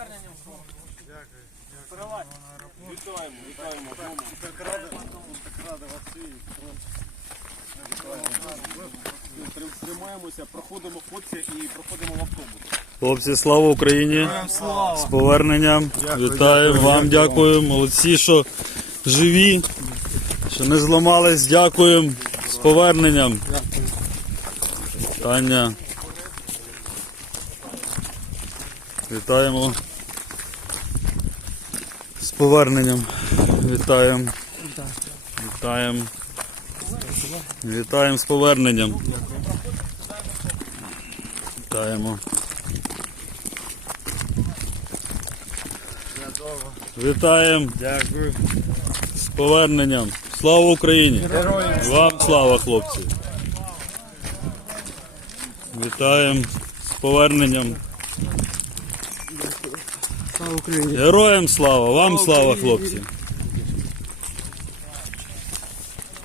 поверненням. Вітаємо, вітаємо вдома. Так рада, так рада вас всіх. Тримаємося, проходимо ходця і проходимо в автобус. Хлопці, слава Україні! З поверненням. Вітаємо вам, дякую. Молодці, що живі, що не зламались, дякуємо. З поверненням. Таня. Вітаємо. З поверненням. Вітаємо. Вітаємо. Вітаємо з поверненням. Вітаємо. Вітаємо Дякую. з поверненням. Слава Україні! Вам слава, хлопці! Вітаємо з поверненням. Слава Україні. Героям слава! Вам слава, хлопці!